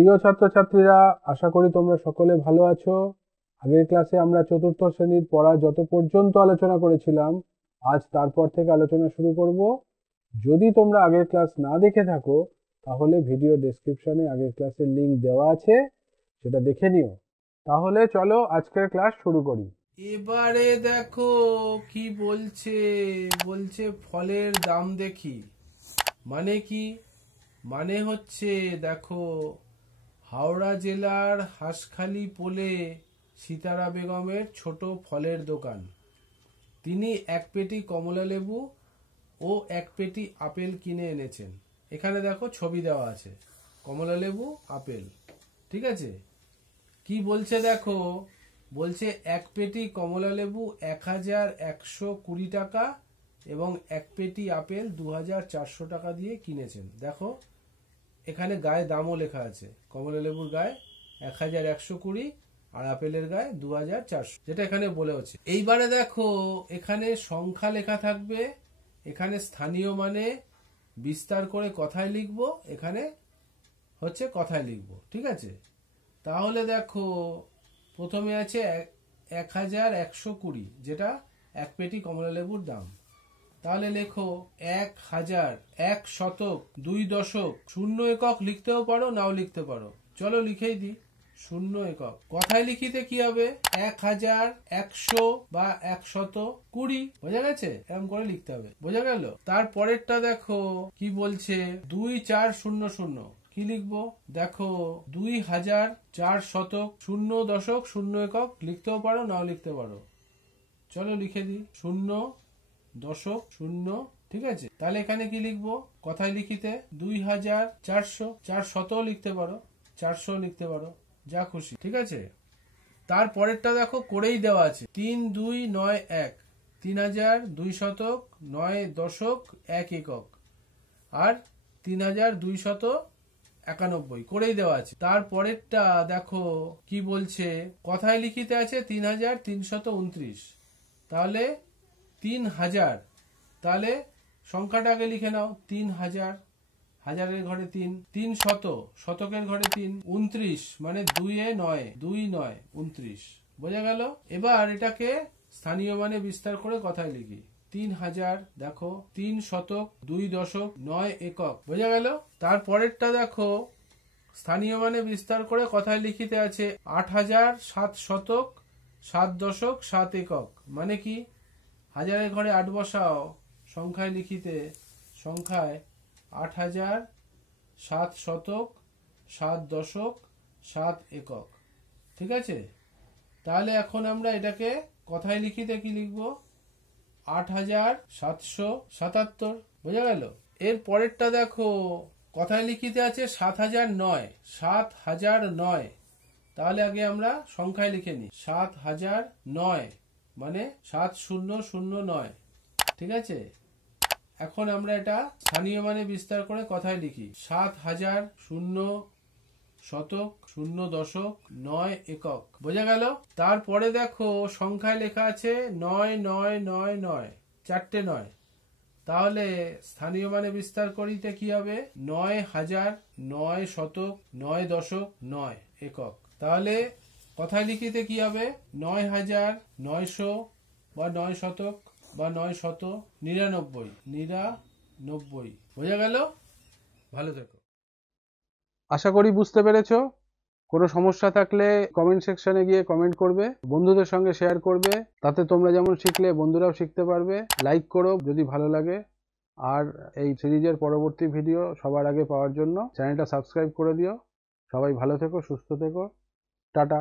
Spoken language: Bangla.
প্রিয় ছাত্রছাত্রীরা, আশা করি তোমরা সকলে ভালো আছো। আগের ক্লাসে আমরা চতুর্থ শ্রেণীর পড়া যত পর্যন্ত আলোচনা করেছিলাম, আজ তারপর থেকে আলোচনা শুরু করব। যদি তোমরা আগের ক্লাস না দেখে থাকো, তাহলে ভিডিও ডেসক্রিপশনে আগের ক্লাসের লিংক দেওয়া আছে, সেটা দেখে নিও। তাহলে চলো আজকের ক্লাস শুরু করি। এবারে দেখো কি বলছে বলছে ফলের দাম দেখি। মানে কি? মানে হচ্ছে দেখো, হাওড়া জেলার হাঁসখালি পোলে সিতারা বেগমের ছোট ফলের দোকান। তিনি এক পেটি কমলা লেবু ও এক পেটি আপেল কিনে এনেছেন। এখানে দেখো ছবি দেওয়া আছে, কমলা লেবু, আপেল। ঠিক আছে, কি বলছে দেখো, বলছে এক পেটি কমলা লেবু 1120 টাকা এবং এক পেটি আপেল 2400 টাকা দিয়ে কিনেছেন। দেখো এখানে গায়ে দামও লেখা আছে, কমলা লেবুর গায়ে 1120 আর আপেলের গায়ে 2400, যেটা এখানে বলে হচ্ছে। এইবারে দেখো এখানে সংখ্যা লেখা থাকবে, এখানে স্থানীয় মানে বিস্তার করে কথায় লিখবো, এখানে হচ্ছে কথায় লিখবো। ঠিক আছে, তাহলে দেখো প্রথমে আছে 1120, যেটা এক পেটি কমলা লেবুর দাম। তাহলে লেখো 1000, 1 শতক, 2 দশক, 0 একক লিখতেও পারো, নাও লিখতে পারো। চলো লিখেই দিই 0 একক। কথায় লিখিতে কি হবে? 1100 বা 120। বোঝা গেছে? এরকম করে লিখতে হবে। বোঝা গেল? তারপরেরটা দেখো কি বলছে, 2400। কি লিখবো? দেখো 2004 শতক, 0 দশক, 0 একক লিখতেও পারো, নাও লিখতে পারো। চলো লিখে দিই 0 দশক 0। ঠিক আছে, তাহলে এখানে কি লিখবো? কথায় লিখিতে 2400, 400 লিখতে পারো, 400 লিখতে পারো, যা খুশি। ঠিক আছে, তারপরেরটা দেখো করেই দেওয়া আছে, 3291, 3200 শতক, 9 দশক, 1 একক আর 3291 করেই দেওয়া আছে। তারপরেরটা দেখো কি বলছে, কথায় লিখিতে আছে 3329। তাহলে 3000, তাহলে সংখ্যাটা আগে লিখে নাও, 3000, হাজারের ঘরে 3, 300, শতকের ঘরে 3, 29 মানে 2 9, বোঝা গেল? এবার এটাকে স্থানীয় মানে বিস্তার করে কথায় লিখি, 3000, দেখো 3 শতক, 2 দশক, 9 একক। বোঝা গেল? তারপরেরটা দেখো স্থানীয় মানে বিস্তার করে কথায় লিখিতে আছে 8007 শতক, 7 দশক, 7 একক। মানে কি? হাজারের ঘরে 8 বসাও, সংখ্যায় লিখিতে সংখ্যায় 8007 শতক, 7 দশক, 7 একক। ঠিক আছে, তাহলে এখন আমরা এটাকে কথায় লিখিতে কি লিখবো? 8777। বোঝা গেল? এর পরেরটা দেখো কথায় লিখিতে আছে 7009, 7009। তাহলে আগে আমরা সংখ্যায় লিখে নিই, 7009 মানে 7009। ঠিক আছে, এখন আমরা এটা স্থানীয় মানে বিস্তার করে কথায় লিখি, 7000, 0 শতক, 0 দশক, 9 একক। বোঝা গেল? তারপরে দেখো সংখ্যায় লেখা আছে 9999, 4টে 9। তাহলে স্থানীয় মানে বিস্তার করিতে কি হবে? 9000, 9 শতক, 9 দশক, 9 একক। তাহলে কথায় লিখিতে কি হবে? 9900 বা 9 শতক বা 999। বোঝা গেল? ভালো থেকো। আশা করি বুঝতে পেরেছো। কোনো সমস্যা থাকলে কমেন্ট সেকশনে গিয়ে কমেন্ট করবে, বন্ধুদের সঙ্গে শেয়ার করবে, তাতে তোমরা যেমন শিখলে বন্ধুরাও শিখতে পারবে। লাইক করো যদি ভালো লাগে, আর এই সিরিজের পরবর্তী ভিডিও সবার আগে পাওয়ার জন্য চ্যানেলটা সাবস্ক্রাইব করে দিও। সবাই ভালো থেকো, সুস্থ থেকো, টাটা।